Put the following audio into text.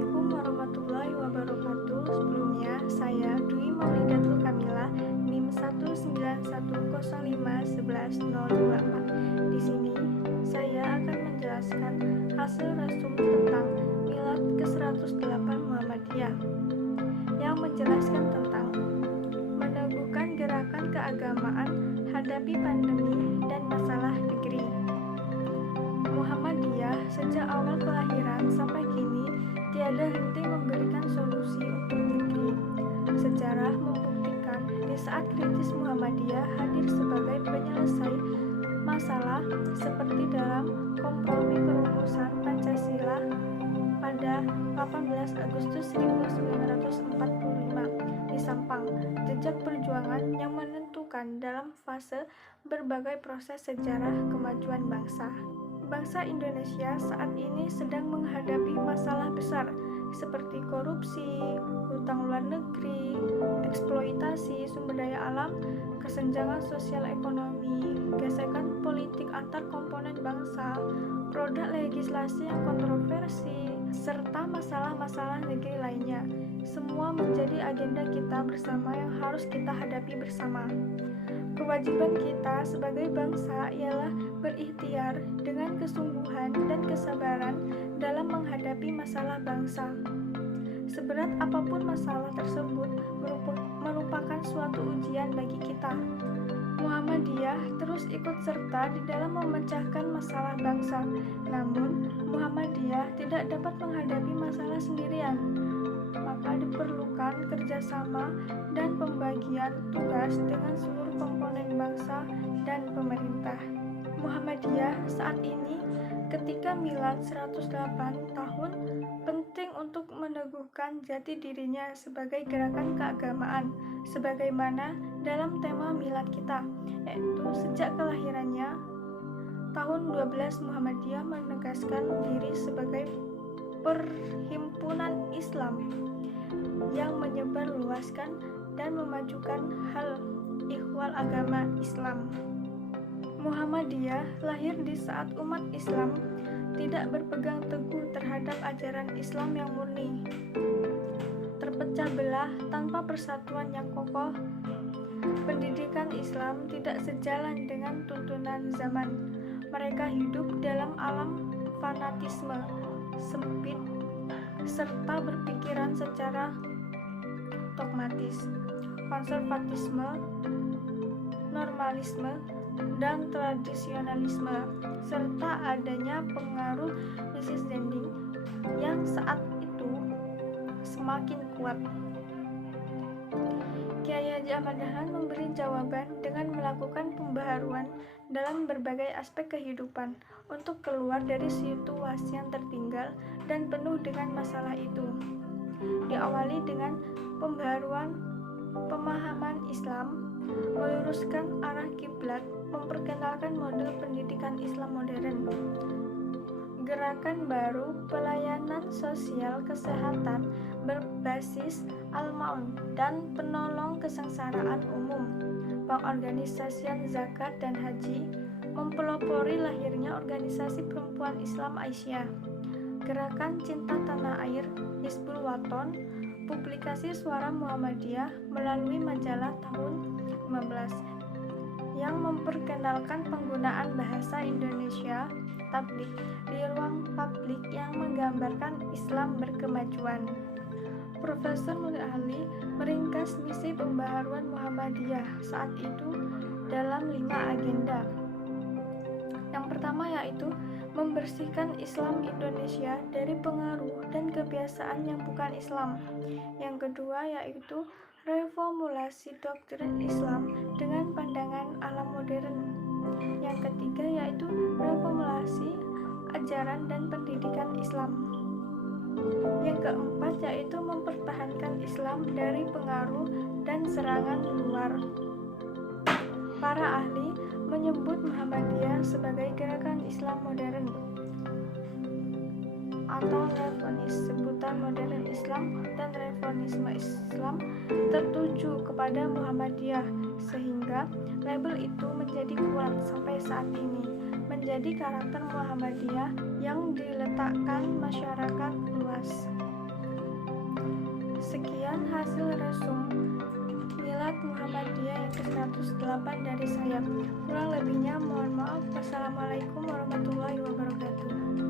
Assalamualaikum warahmatullahi wabarakatuh. Sebelumnya, saya Dwi Maulidatul Kamila, NIM 191051124. Di sini, saya akan menjelaskan hasil resum tentang Milad ke-108 Muhammadiyah yang menjelaskan tentang meneguhkan gerakan keagamaan hadapi pandemi dan masalah negeri. Muhammadiyah sejak awal kelahiran sampai kini tiada henti memberikan solusi untuk negeri. Sejarah membuktikan di saat kritis Muhammadiyah hadir sebagai penyelesai masalah seperti dalam kompromi perumusan Pancasila pada 18 Agustus 1945 di Sampang, jejak perjuangan yang menentukan dalam fase berbagai proses sejarah kemajuan bangsa. Bangsa Indonesia saat ini sedang menghadapi masalah besar seperti korupsi, hutang luar negeri, eksploitasi sumber daya alam, kesenjangan sosial ekonomi, gesekan politik antar komponen bangsa, produk legislasi yang kontroversi, serta masalah-masalah negeri lainnya. Semua menjadi agenda kita bersama yang harus kita hadapi bersama. Kewajiban kita sebagai bangsa ialah berikhtiar dengan kesungguhan dan kesabaran dalam menghadapi masalah bangsa. Seberat apapun masalah tersebut merupakan suatu ujian bagi kita. Muhammadiyah terus ikut serta di dalam memecahkan masalah bangsa. Namun, Muhammadiyah tidak dapat menghadapi masalah sendirian. Maka diperlukan kerjasama dan pembagian tugas dengan seluruh komponen bangsa dan pemerintah. Muhammadiyah saat ini ketika Milad 108 tahun penting untuk meneguhkan jati dirinya sebagai gerakan keagamaan sebagaimana dalam tema Milad kita, yaitu sejak kelahirannya tahun 12 Muhammadiyah menegaskan diri sebagai perhimpunan Islam yang menyebarluaskan dan memajukan hal ihwal agama Islam. Muhammadiyah lahir di saat umat Islam tidak berpegang teguh terhadap ajaran Islam yang murni, terpecah belah tanpa persatuan yang kokoh. Pendidikan Islam tidak sejalan dengan tuntunan zaman. Mereka hidup dalam alam fanatisme sempit serta berpikiran secara dogmatis, konservatisme, normalisme, dan tradisionalisme, serta adanya pengaruh misisgending yang saat itu semakin kuat. Kiai Haji Ahmad Dahlan memberi jawaban dengan melakukan pembaharuan dalam berbagai aspek kehidupan untuk keluar dari situasi yang tertinggal dan penuh dengan masalah itu. Diawali dengan pembaharuan pemahaman Islam, meluruskan arah kiblat, memperkenalkan model pendidikan Islam modern, gerakan baru pelayanan sosial kesehatan berbasis Al-Ma'un dan penolong kesengsaraan umum, pengorganisasian zakat dan haji, mempelopori lahirnya organisasi perempuan Islam Aisyah, gerakan cinta tanah air Hizbul Waton, publikasi Suara Muhammadiyah melalui majalah tahun 15 yang memperkenalkan penggunaan bahasa Indonesia tabligh di ruang publik yang menggambarkan Islam berkemajuan. Profesor Mulya Ali meringkas misi pembaharuan Muhammadiyah saat itu dalam 5 agenda. Yang pertama yaitu membersihkan Islam Indonesia dari pengaruh dan kebiasaan yang bukan Islam. Yang kedua yaitu reformulasi doktrin Islam dengan pandangan ala modern. Yang ketiga yaitu reformulasi ajaran dan pendidikan Islam. Yang keempat yaitu mempertahankan Islam dari pengaruh dan serangan luar. Para ahli menyebut Muhammadiyah sebagai gerakan Islam modern atau reformis. Sebutan modern Islam dan reformisme Islam tertuju kepada Muhammadiyah sehingga label itu menjadi kuat sampai saat ini, menjadi karakter Muhammadiyah yang diletakkan masyarakat luas. hasil resum Milad Muhammadiyah yang ke-108 dari saya. Kurang lebihnya mohon maaf. Wassalamualaikum warahmatullahi wabarakatuh.